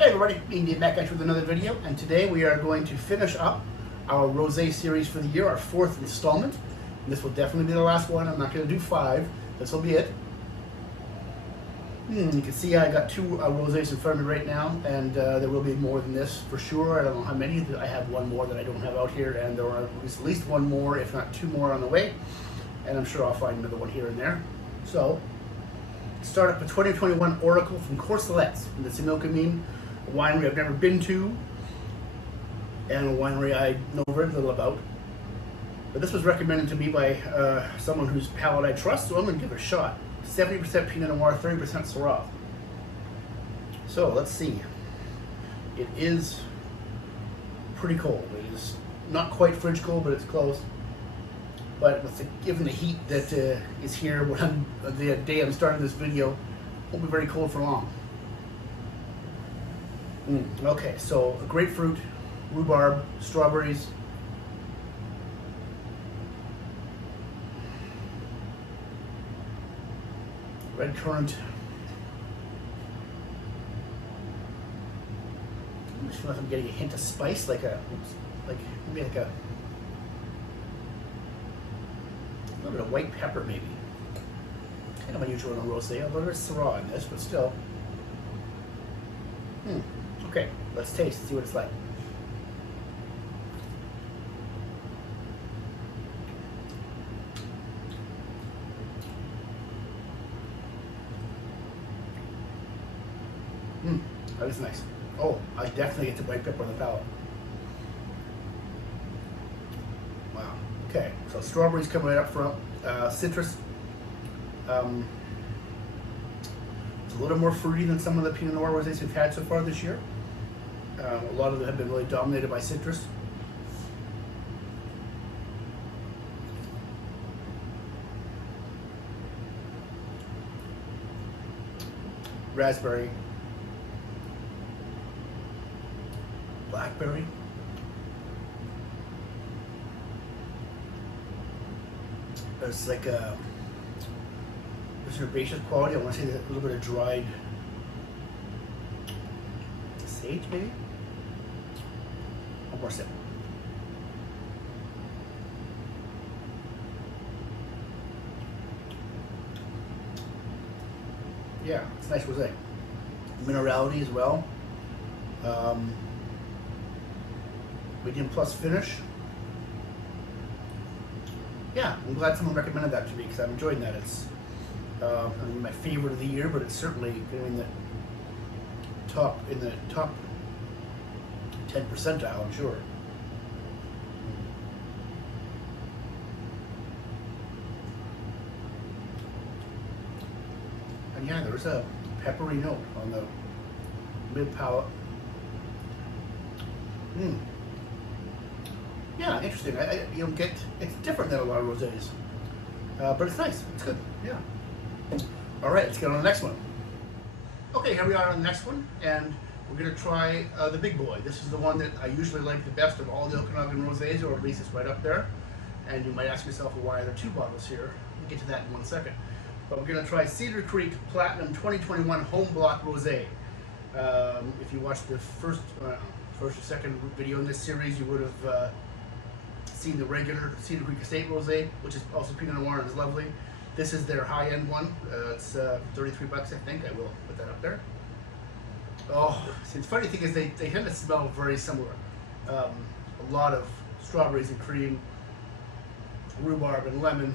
Hey everybody, Ian back at you with another video, and today we are going to finish up our rosé series for the year, our fourth installment. And this will definitely be the last one. I'm not going to do 5. This will be it. You can see I got 2 rosés in front of me right now, and there will be more than this for sure. I don't know how many. I have one more that I don't have out here, and there are at least one more, if not 2 more on the way. And I'm sure I'll find another one here and there. So, start up the 2021 Oracle from CORCELETTES from the Similkameen, a winery I've never been to, and a winery I know very little about. But this was recommended to me by someone whose palate I trust, so I'm going to give it a shot. 70% Pinot Noir, 30% Syrah. So let's see. It is pretty cold. It is not quite fridge cold, but it's close. But given the heat that is here when the day I'm starting this video, it won't be very cold for long. Okay, so grapefruit, rhubarb, strawberries, red currant. I just feel like I'm getting a hint of spice, maybe like a little bit of white pepper, maybe. Kind of unusual in a rosé, although there's Syrah in this, but still. Okay, let's taste and see what it's like. That is nice. Oh, I definitely get the white pepper on the palate. Wow. Okay, so strawberries come right up front. Citrus. It's a little more fruity than some of the Pinot Noir rosés we've had so far this year. A lot of them have been really dominated by citrus. Raspberry. Blackberry. There's like a herbaceous quality. I want to say a little bit of dried sage, maybe. One more sip. Yeah, it's nice rosé. Minerality as well. Medium plus finish. Yeah, I'm glad someone recommended that to me because I'm enjoying that. It's I mean, my favorite of the year, but it's certainly in the top 10 percentile, I'm sure. And yeah, there's a peppery note on the mid palate. Yeah, interesting. You don't get, it's different than a lot of rosés, but it's nice. It's good. Yeah. All right, let's get on to the next one. Okay, here we are on the next one, and we're going to try the big boy. This is the one that I usually like the best of all the Okanagan rosés, or at least it's right up there. And you might ask yourself, well, why are there 2 bottles here? We'll get to that in 1 second. But we're going to try CEDARCREEK Platinum 2021 Home Block Rosé. If you watched the first or second video in this series, you would have seen the regular CEDARCREEK Estate Rosé, which is also Pinot Noir and is lovely. This is their high-end one. It's 33 bucks, I think. I will put that up there. Oh, see, the funny thing is they tend to smell very similar. A lot of strawberries and cream, rhubarb and lemon.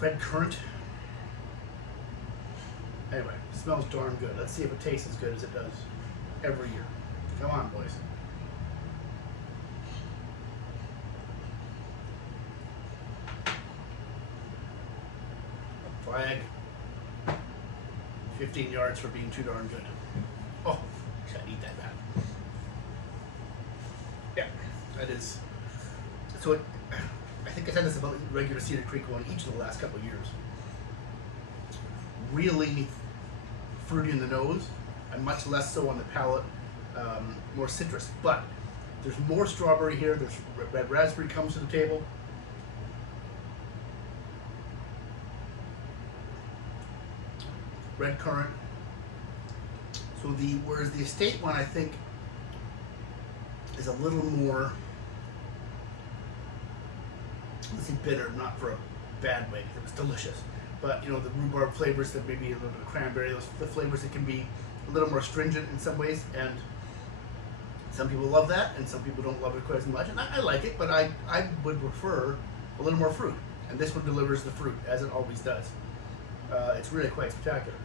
Red currant. Anyway, it smells darn good. Let's see if it tastes as good as it does every year. Come on, boys. Flag. 15 yards for being too darn good. Oh, gotta eat that bad. Yeah, that is. So it, I think I said this about the regular CEDARCREEK one each of the last couple of years. Really fruity in the nose, and much less so on the palate, more citrus. But there's more strawberry here. There's red raspberry comes to the table. red currant. So whereas the estate one, I think, is a little more, let's say bitter, not for a bad way. It was delicious, but you know, the rhubarb flavors, that maybe a little bit of cranberry, the flavors that can be a little more stringent in some ways, and some people love that, and some people don't love it quite as much. And I like it, but I would prefer a little more fruit, and this one delivers the fruit as it always does. It's really quite spectacular.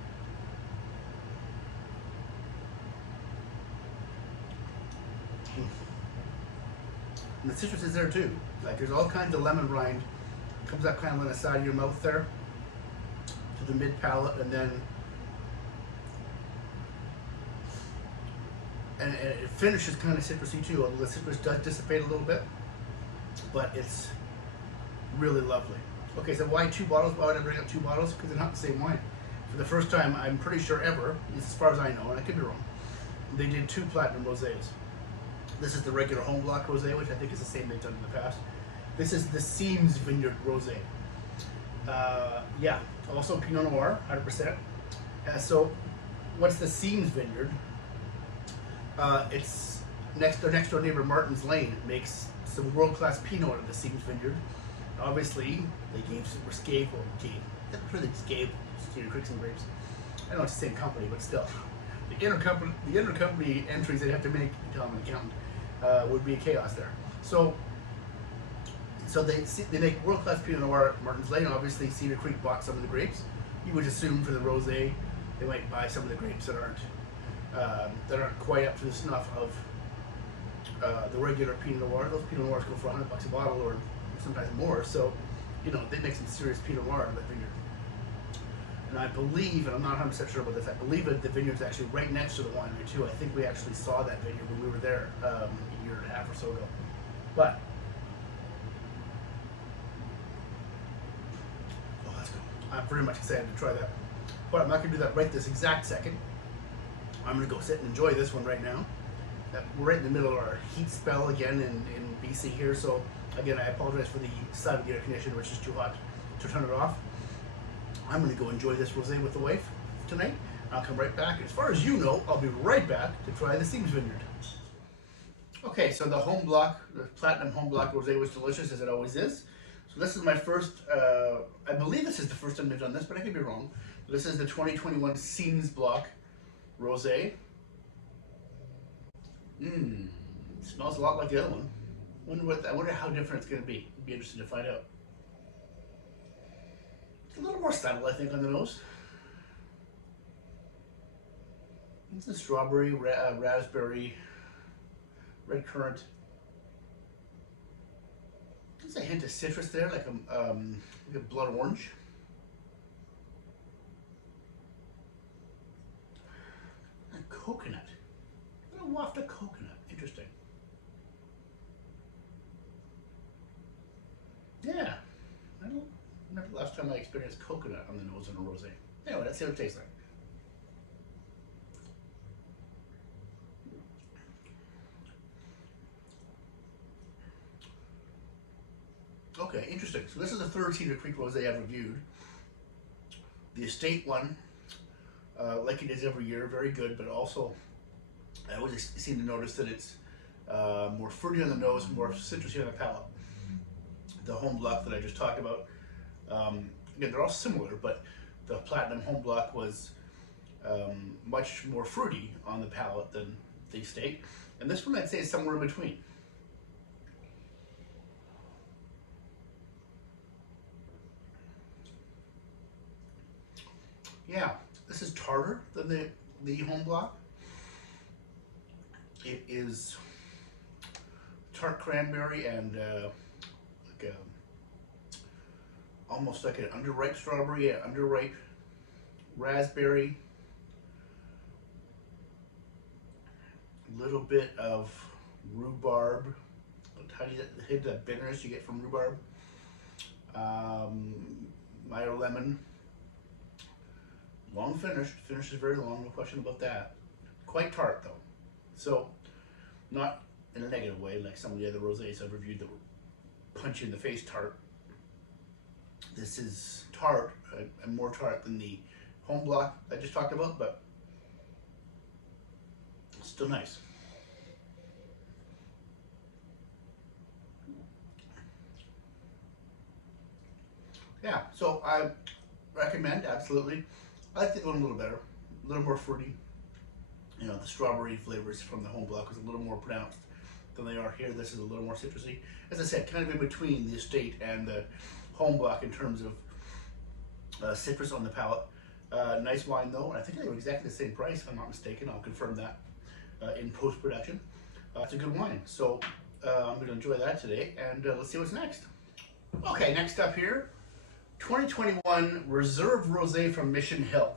And the citrus is there too. Like there's all kinds of lemon rind, comes up kind of on the side of your mouth there, to the mid palate, and then and it finishes kind of citrusy too. Although the citrus does dissipate a little bit, but it's really lovely. Okay, so why 2 bottles? Why would I bring up 2 bottles? Because they're not the same wine. For the first time, I'm pretty sure ever, as far as I know, and I could be wrong, they did 2 platinum rosés. This is the regular home block rosé, which I think is the same they've done in the past. This is the Seams Vineyard rosé. Yeah, also Pinot Noir, 100%. So, what's the Seams Vineyard? It's their next door neighbor, Martin's Lane, makes some world-class Pinot out of the Seams Vineyard. Obviously, they gave I'm sure they just gave CEDARCREEK some grapes. I know it's the same company, but still. The intercompany entries they'd have to make, tell them an accountant, would be a chaos there. So they make world-class Pinot Noir at Martin's Lane. Obviously, CEDARCREEK bought some of the grapes. You would assume for the rosé, they might buy some of the grapes that aren't quite up to the snuff of the regular Pinot Noir. Those Pinot Noirs go for $100 a bottle, or sometimes more. So, you know, they make some serious Pinot Noir in that vineyard. And I believe, and I'm not 100% sure about this, I believe that the vineyard's actually right next to the winery too. I think we actually saw that vineyard when we were there a year and a half or so ago. But, oh, let's go. I'm very much excited to try that. But I'm not going to do that right this exact second. I'm going to go sit and enjoy this one right now. We're right in the middle of our heat spell again in BC here, so again, I apologize for the side of the air conditioner, which is too hot to turn it off. I'm going to go enjoy this rosé with the wife tonight. I'll come right back. As far as you know, I'll be right back to try the Seams Vineyard. Okay, so the home block, the platinum home block rosé was delicious, as it always is. So this is my first, I believe this is the first time they've done this, but I could be wrong. This is the 2021 Seams Block Rosé. Smells a lot like the other one. I wonder how different it's going to be. It'd be interesting to find out. It's a little more subtle, I think, on the nose. It's a strawberry, raspberry, red currant. There's a hint of citrus there, like a blood orange. And coconut. A little waft of coconut. Interesting. Yeah. I don't remember the last time I experienced coconut on the nose in a rosé. Anyway, let's see what it tastes like. Okay, interesting. So this is the third CEDARCREEK rosé I've reviewed. The estate one, like it is every year, very good, but also I always seem to notice that it's more fruity on the nose, more citrusy on the palate. The home block that I just talked about, again, they're all similar, but the platinum home block was much more fruity on the palate than the estate. And this one I'd say is somewhere in between. Yeah, this is tartar than the home block. It is tart cranberry and almost like an underripe strawberry, an underripe raspberry, a little bit of rhubarb. How do you hit that bitterness you get from rhubarb? Meyer lemon. Long finished. Finish is very long, no question about that. Quite tart though. So, not in a negative way like some of the other rosés I've reviewed that were punch you in the face tart. This is tart, and more tart than the home block I just talked about, but still nice. Yeah, so I recommend, absolutely. I like the other one a little better, a little more fruity. You know, the strawberry flavors from the home block is a little more pronounced than they are here. This is a little more citrusy. As I said, kind of in between the estate and the home block in terms of citrus on the palate. Nice wine though, and I think they were exactly the same price if I'm not mistaken. I'll confirm that in post-production. It's a good wine, so I'm going to enjoy that today, and let's see what's next. Okay, next up here, 2021 Reserve Rosé from Mission Hill.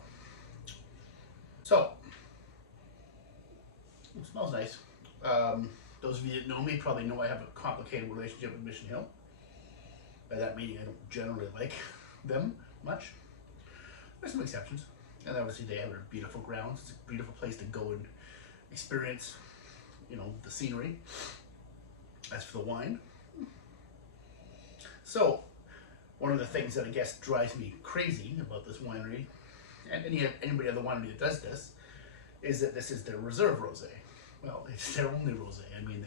So, it smells nice. Those of you that know me probably know I have a complicated relationship with Mission Hill. By that meaning I don't generally like them much. There's some exceptions. And obviously they have their beautiful grounds. It's a beautiful place to go and experience, you know, the scenery. As for the wine. So, one of the things that I guess drives me crazy about this winery, and anybody other winery that does this, is that this is their reserve rosé. Well, it's their only rosé. I mean,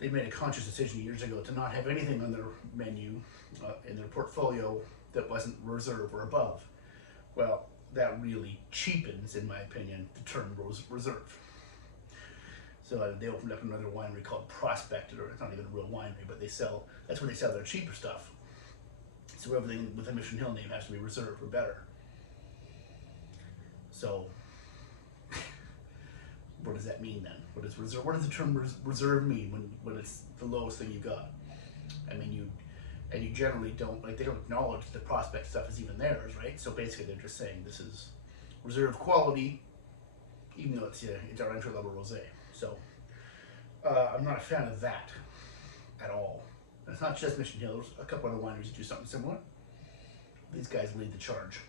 they made a conscious decision years ago to not have anything on their menu, in their portfolio, that wasn't reserve or above. Well, that really cheapens, in my opinion, the term reserve. So they opened up another winery called Prospect, or it's not even a real winery, but that's where they sell their cheaper stuff. So everything with a Mission Hill name has to be reserve or better. So, what does that mean then? What does reserve? What does the term reserve mean when it's the lowest thing you got? I mean, you generally don't, like, they don't acknowledge the Prospect stuff is even theirs, right? So basically, they're just saying this is reserve quality, even though it's our entry level rosé. So I'm not a fan of that at all. And it's not just Mission Hill. There's a couple other wineries that do something similar. These guys lead the charge.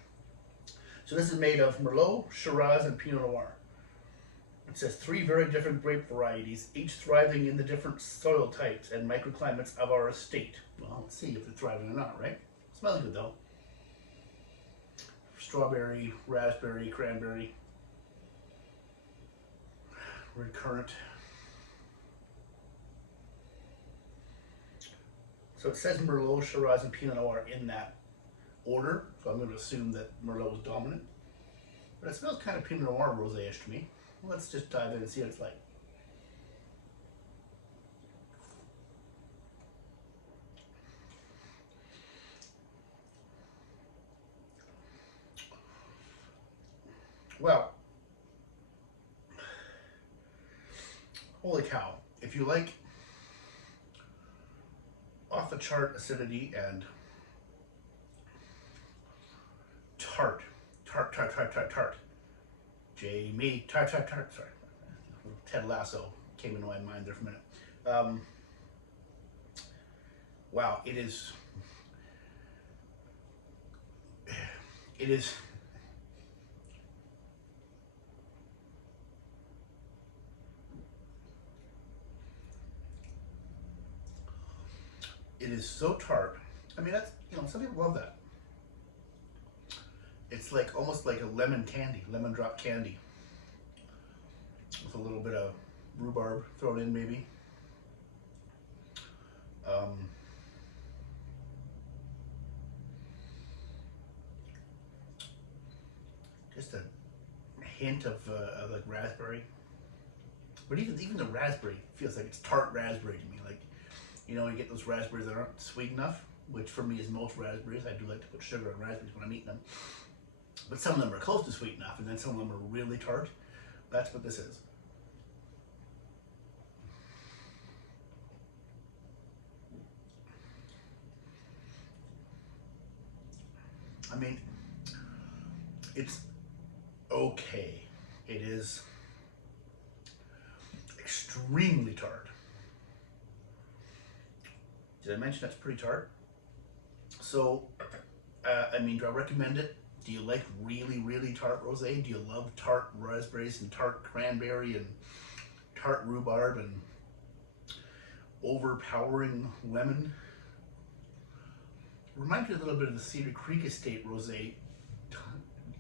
So this is made of Merlot, Shiraz, and Pinot Noir. It says 3 very different grape varieties, each thriving in the different soil types and microclimates of our estate. Well, let's see if they're thriving or not, right? Smells good though. Strawberry, raspberry, cranberry, red currant. So it says Merlot, Shiraz, and Pinot Noir in that order, so I'm going to assume that Merlot was dominant. But it smells kind of Pinot Noir rosé-ish to me. Let's just dive in and see what it's like. Well, holy cow. If you like off the chart acidity and tart. Jamie, tart, sorry. Ted Lasso came into my mind there for a minute. Wow, it is so tart. I mean, that's, you know, some people love that. It's like almost like a lemon candy, lemon drop candy, with a little bit of rhubarb thrown in, maybe. Just a hint of like raspberry, but even the raspberry feels like it's tart raspberry to me. Like, you know, you get those raspberries that aren't sweet enough, which for me is most raspberries. I do like to put sugar on raspberries when I'm eating them. But some of them are close to sweet enough, and then some of them are really tart. That's what this is. I mean, it's okay. It is extremely tart. Did I mention that's pretty tart? So, I mean, do I recommend it? Do you like really, really tart rosé? Do you love tart raspberries and tart cranberry and tart rhubarb and overpowering lemon? Reminds me a little bit of the Cedar Creek Estate rosé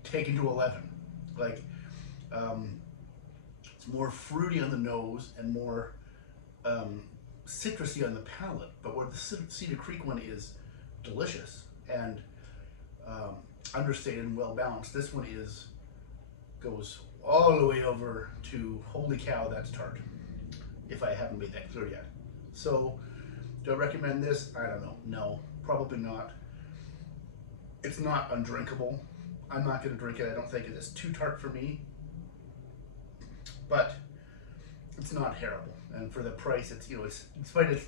taken to 11. Like, it's more fruity on the nose and more citrusy on the palate. But where the Cedar Creek one is delicious and understated and well balanced, this one goes all the way over to holy cow, that's tart. If I haven't made that clear yet. So, do I recommend this? I don't know. No, probably not. It's not undrinkable. I'm not going to drink it. I don't think it is too tart for me. But it's not terrible. And for the price, it's, you know, it's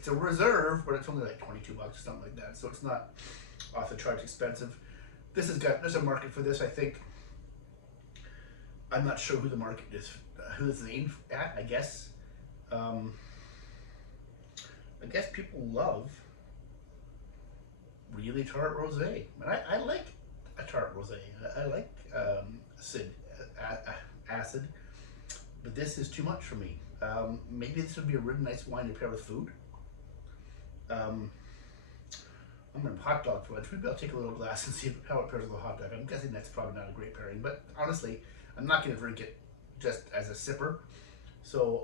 a reserve, but it's only like 22 bucks or something like that. So it's not off the charts expensive. There's a market for this, I think. I'm not sure who the market is, who it's aimed at, I guess. I guess people love really tart rosé. And I like a tart rosé. I like acid, but this is too much for me. Maybe this would be a really nice wine to pair with food. I'm gonna hot dog for lunch. Maybe I'll take a little glass and see how it pairs with a hot dog. I'm guessing that's probably not a great pairing, but honestly, I'm not gonna drink it just as a sipper. So,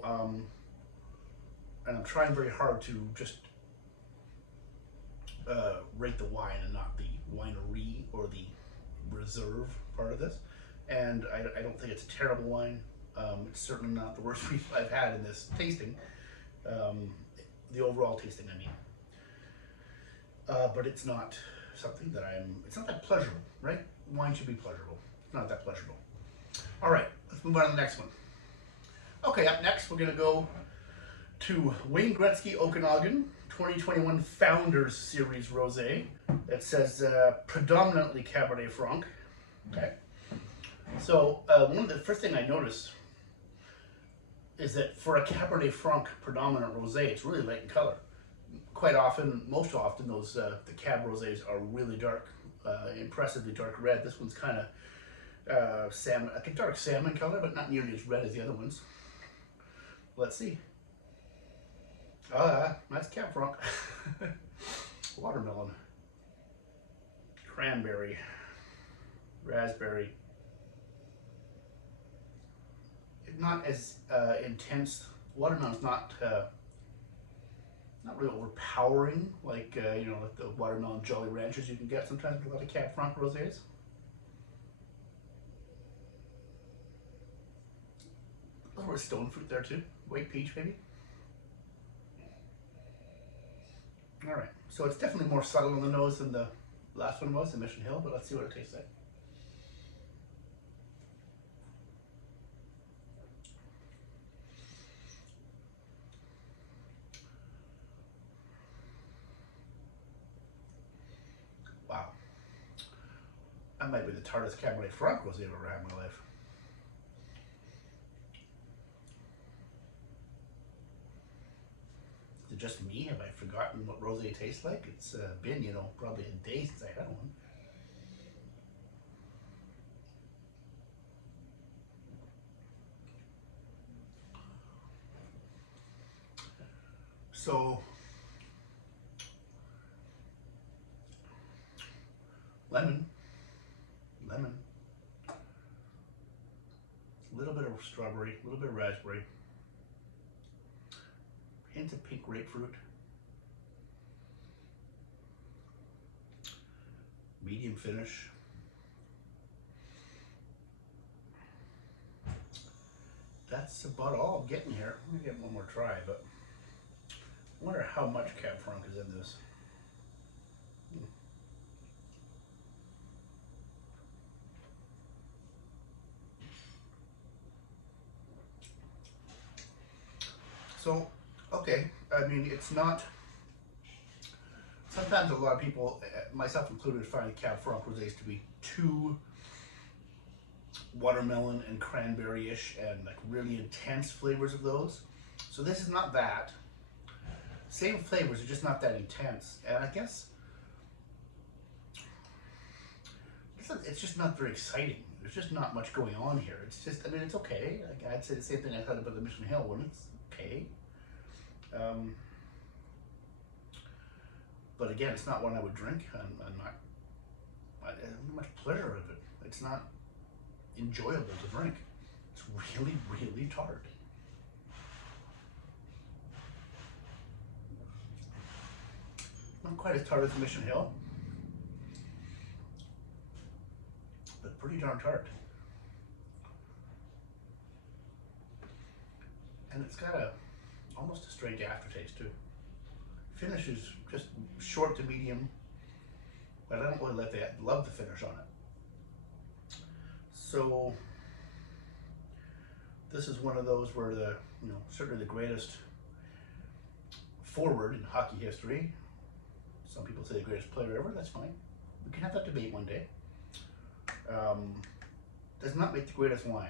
and I'm trying very hard to just rate the wine and not the winery or the reserve part of this. And I don't think it's a terrible wine. It's certainly not the worst I've had in this tasting. The overall tasting, I mean. But it's not something that it's not that pleasurable, right? Wine should be pleasurable. It's not that pleasurable. All right, let's move on to the next one. Okay, up next, we're gonna go to Wayne Gretzky Okanagan 2021 Founders Series Rosé. It says predominantly Cabernet Franc. Okay. So one of the first thing I notice is that for a Cabernet Franc predominant rosé, it's really light in color. Quite often, most often, those the Cab rosés are really dark, impressively dark red. This one's kind of salmon, like a dark salmon color, but not nearly as red as the other ones. Let's see. Nice Cab Franc. Watermelon, cranberry, raspberry. Not as intense. Watermelon's not really overpowering like you know, like the watermelon Jolly Ranchers you can get sometimes with a lot of Cab Franc rosés. A little bit of stone fruit there too. White peach maybe. All right, so it's definitely more subtle on the nose than the last one was, the Mission Hill, but let's see what it tastes like. Wow. That might be the tartest Cabernet Franc rosé I've ever had in my life. Is it just me? Have I forgotten what rosé tastes like? It's been, you know, probably a day since I had one. So, lemon, a little bit of strawberry, a little bit of raspberry, hints of pink grapefruit, medium finish. That's about all I'm getting here. I'm gonna get one more try, but I wonder how much Cab Franc is in this. So, okay, I mean, it's not, sometimes a lot of people, myself included, find Cab Franc rosés to be too watermelon and cranberry-ish and like really intense flavors of those. So this is not that. Same flavors, are just not that intense. And I guess it's just not very exciting. There's just not much going on here. It's just, I mean, it's okay. Like, I'd say the same thing I thought about the Mission Hill one. It's okay. But again, it's not one I would drink. I have much pleasure of it. It's not enjoyable to drink. It's really, really tart. Not quite as tart as the Mission Hill, but pretty darn tart. And it's got almost a strange aftertaste too. Finish is just short to medium, but I don't really love the finish on it. So this is one of those where certainly the greatest forward in hockey history. Some people say the greatest player ever. That's fine. We can have that debate one day. Does not make the greatest wine.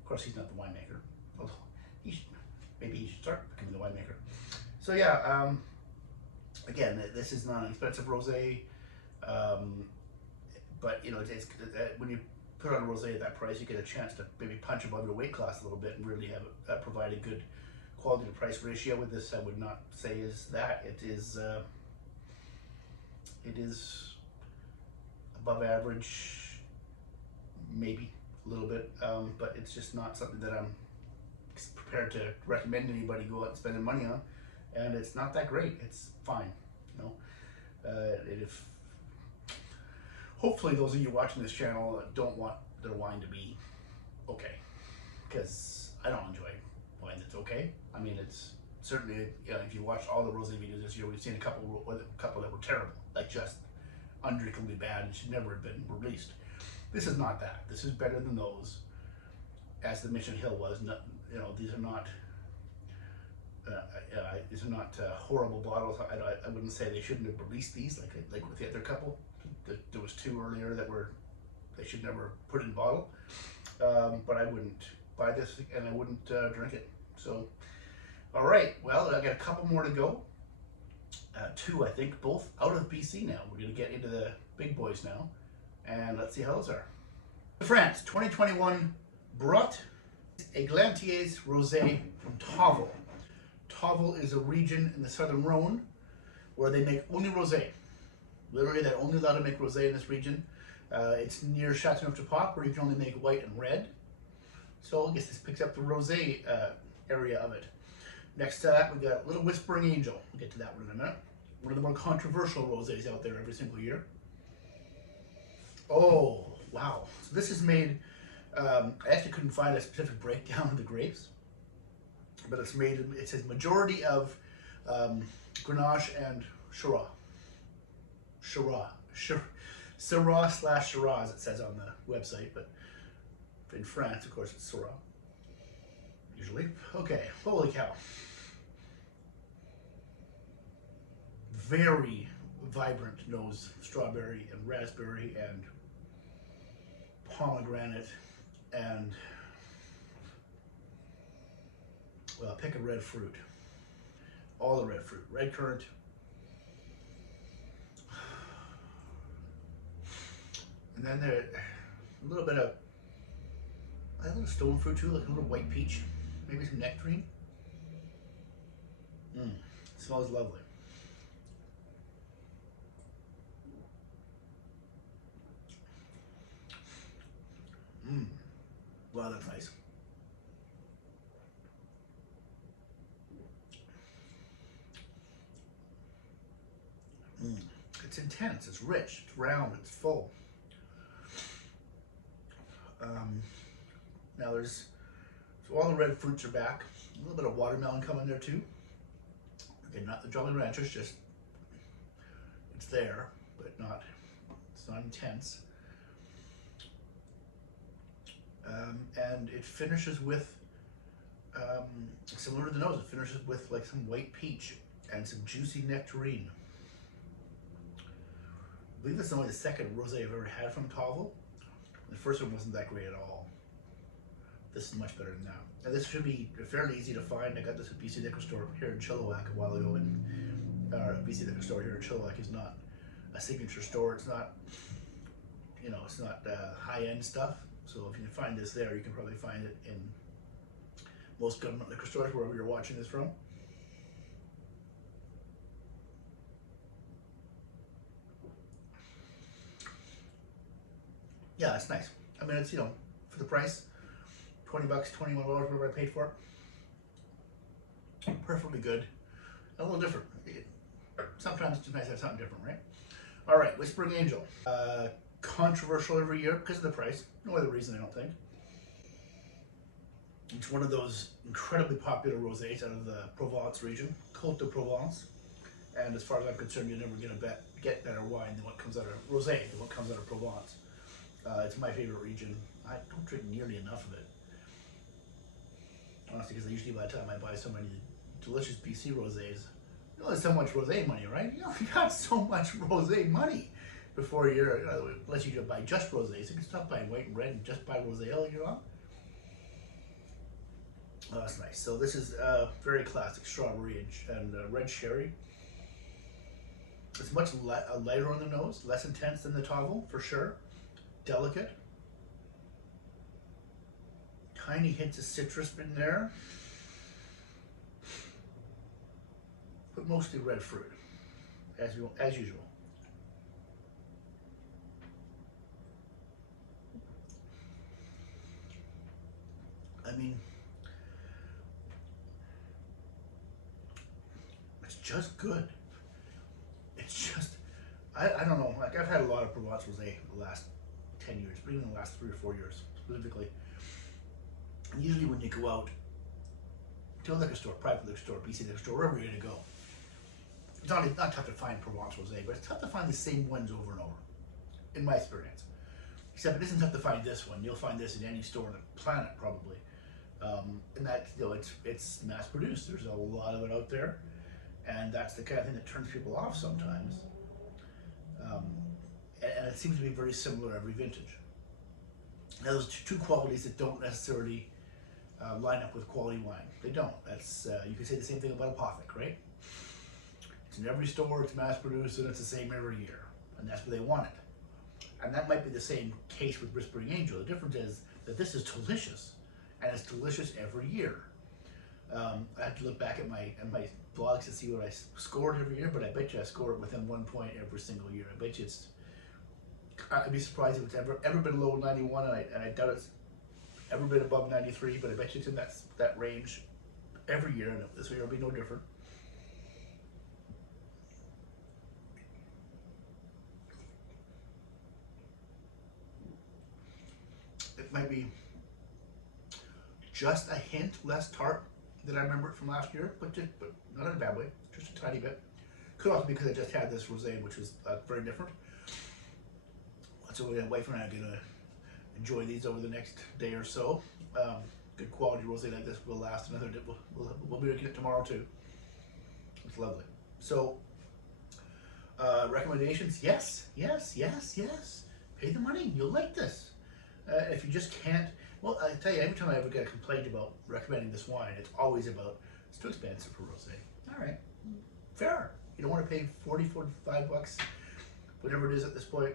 Of course, he's not the winemaker. Although maybe he should start becoming the winemaker. So yeah, again, this is not an expensive rosé, but it's when you put on a rosé at that price, you get a chance to maybe punch above your weight class a little bit and really have provide a good quality to price ratio. With this, I would not say is that. It is above average, maybe a little bit, but it's just not something that I'm prepared to recommend anybody go out and spending money on. And it's not that great. It's fine, if hopefully those of you watching this channel don't want their wine to be okay, because I don't enjoy wine that's okay. I mean, it's certainly, if you watch all the rosé videos this year, we've seen a couple that were terrible, like just undrinkably bad and should never have been released. This is not that. This is better than those, as the Mission Hill was. These are not. These are not horrible bottles. I wouldn't say they shouldn't have released these like with the other couple. There was two earlier that they should never put in bottle. But I wouldn't buy this and I wouldn't drink it. So, all right. Well, I got a couple more to go. Two, I think, both out of BC now. We're going to get into the big boys now, and let's see how those are. France 2021 Brut Églantier's Rosé from Tavel. Tavel is a region in the southern Rhone where they make only rosé. Literally, they're only allowed to make rosé in this region. It's near Châteauneuf-du-Pape, where you can only make white and red. So I guess this picks up the rosé area of it. Next to that, we got Little Whispering Angel. We'll get to that one in a minute. One of the more controversial rosés out there every single year. Oh, wow. So this is made, I actually couldn't find a specific breakdown of the grapes, but it's made, it says majority of Grenache and Syrah. Syrah/Shiraz, it says on the website, but in France, of course, it's Syrah. Usually. Okay, holy cow. Very vibrant nose, strawberry and raspberry and pomegranate and, well, pick a red fruit. All the red fruit. Red currant. And then there, a little bit of, a little stone fruit too, like a little white peach. Maybe some nectarine. Smells lovely. Wow, that's nice. It's intense, it's rich, it's round, it's full. Now so all the red fruits are back. A little bit of watermelon coming there too. Okay, not the Jolly Ranchers, just it's there, but it's not intense. And it finishes with, similar to the nose, it finishes with like some white peach and some juicy nectarine. I believe this is only the second rosé I've ever had from Tavel. The first one wasn't that great at all. This is much better than that. And this should be fairly easy to find. I got this at BC Liquor Store here in Chilliwack a while ago, and BC Liquor Store here in Chilliwack is not a signature store. It's not, it's not high-end stuff. So if you can find this there, you can probably find it in most government liquor stores, wherever you're watching this from. Yeah, that's nice. I mean, it's, you know, for the price, 20 bucks, $21, whatever I paid for it. Perfectly good. A little different. Sometimes it's just nice to have something different, right? All right, Whispering Angel. Controversial every year because of the price. No other reason, I don't think. It's one of those incredibly popular rosés out of the Provence region, Côte de Provence. And as far as I'm concerned, you'll never get better wine than what comes out of rosé than what comes out of Provence. It's my favorite region. I don't drink nearly enough of it, honestly, because usually by the time I buy so many delicious BC rosés, you know, there's so much rosé money, right? You know, you got so much rosé money before you're, you know, unless you buy just rosés, you can stop buying white and red and just buy rosé all year long. Oh, that's nice. So this is very classic strawberry and red sherry. It's much lighter on the nose, less intense than the Tavel, for sure. Delicate. Tiny hints of citrus in there. But mostly red fruit, as usual. I mean, it's just good. It's just, I don't know, like I've had a lot of Provence Rosé the last 10 years, but even the last 3 or 4 years specifically. And usually when you go out to a liquor store, private liquor store, BC liquor store, wherever you're gonna go, it's not tough to find Provence Rosé, but it's tough to find the same ones over and over, in my experience. Except it isn't tough to find this one. You'll find this in any store on the planet probably. And that, you know, it's mass produced. There's a lot of it out there. And that's the kind of thing that turns people off sometimes. And it seems to be very similar every vintage. Now, those two qualities that don't necessarily line up with quality wine. They don't. That's you could say the same thing about Apothic, right? It's in every store, it's mass produced, and it's the same every year. And that's what they want it. And that might be the same case with Whispering Angel. The difference is that this is delicious, and it's delicious every year. I have to look back at my blogs to see what I scored every year, but I bet you I scored within 1 point every single year. I bet you it's, I'd be surprised if it's ever been below 91, and I doubt it's ever been above 93, but I bet you it's in that range every year, and this year will be no different. It might be just a hint less tart than I remember it from last year, but not in a bad way, just a tiny bit. Could also be because I just had this rosé, which was very different. So my wife and I are gonna enjoy these over the next day or so. Good quality rosé like this will last another day. We'll be drinking it tomorrow too. It's lovely. So recommendations? Yes. Pay the money. You'll like this. If you just can't, well, I tell you, every time I ever get a complaint about recommending this wine, it's always about, it's too expensive for rosé. All right, fair. You don't want to pay 40, 45 bucks, whatever it is at this point,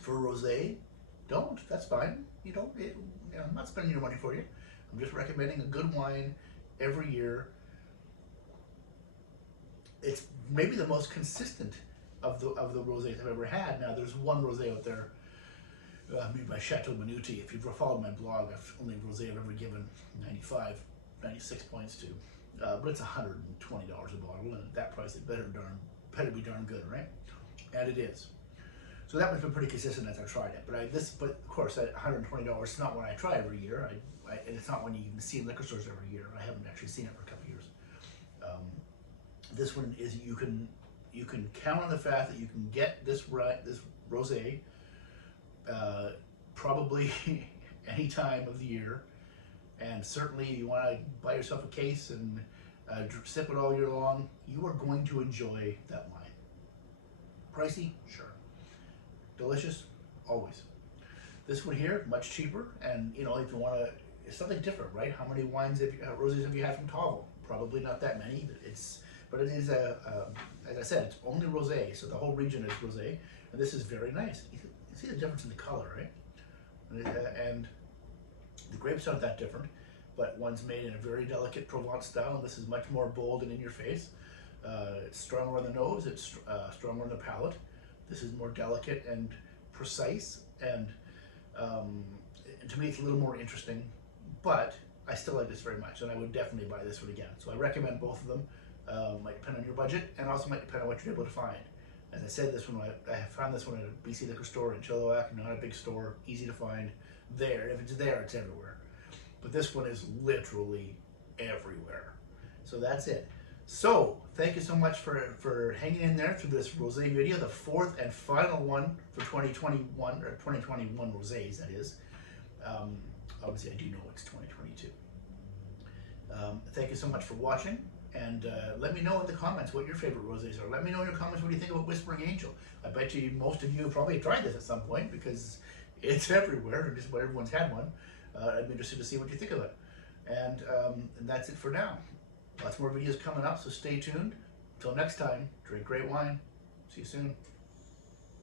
for a rosé. Don't, that's fine. You know, I'm not spending your money for you. I'm just recommending a good wine every year. It's maybe the most consistent of the rosés I've ever had. Now, there's one rosé out there, made by Chateau Minuti. If you've followed my blog, only rosé I've ever given 95, 96 points to. But it's $120 a bottle, and at that price it better be darn good, right? And it is. So that one's been pretty consistent as I've tried it. But of course, at $120, it's not one I try every year, and it's not one you can see in liquor stores every year. I haven't actually seen it for a couple of years. This one is you can count on the fact that you can get this rosé probably any time of the year, and certainly you want to buy yourself a case and sip it all year long. You are going to enjoy that wine. Pricey, sure. Delicious, always. This one here, much cheaper, and you know, if you want to, it's something different, right? How many rosés have you had from Tavel? Probably not that many. But it is as I said, it's only rosé, so the whole region is rosé, and this is very nice. You see the difference in the color, right? And the grapes aren't that different, but one's made in a very delicate Provence style, and this is much more bold and in your face. It's stronger on the nose, it's stronger on the palate. This is more delicate and precise, and To me, it's a little more interesting, but I still like this very much, and I would definitely buy this one again. So I recommend both of them. Might depend on your budget, and also might depend on what you're able to find. As I said, this one I found this one at a BC liquor store in Chilliwack, not a big store, easy to find. There, if it's there, it's everywhere. But this one is literally everywhere. So that's it. So thank you so much for hanging in there through this rosé video, the fourth and final one for 2021 or 2021 rosés. That is. Obviously, I do know it's 2022. Thank you so much for watching, and let me know in the comments what your favorite rosés are. Let me know in your comments what you think about Whispering Angel. I bet you most of you probably tried this at some point because it's everywhere, and just about everyone's had one. I'd be interested to see what you think of it. And that's it for now. Lots more videos coming up, so stay tuned. Until next time, drink great wine. See you soon.